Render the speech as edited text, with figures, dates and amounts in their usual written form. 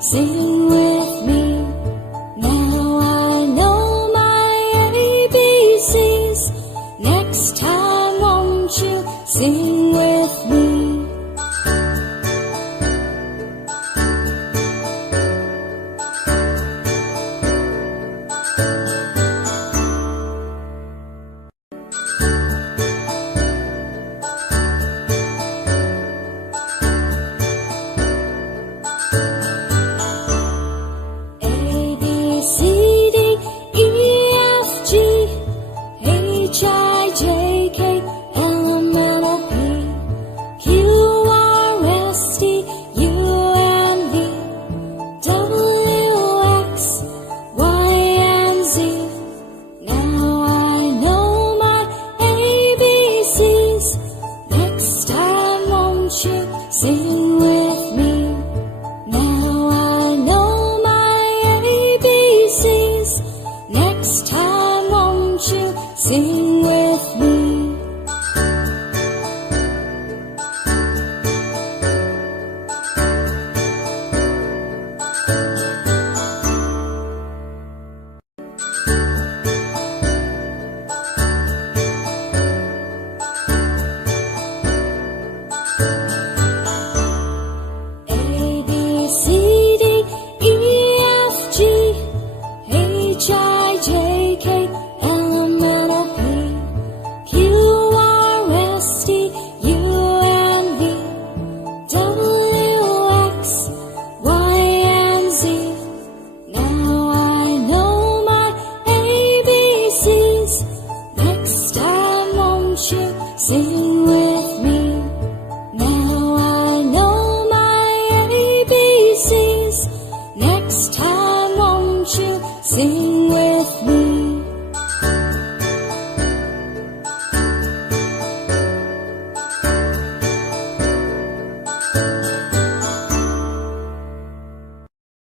Sing with me. Now I know my ABCs. Next time won't you sing with me? Sing with me. Now I know my ABCs. Next time won't you sing with me? Sing with me. Now I know my ABCs. Next time won't you sing with me?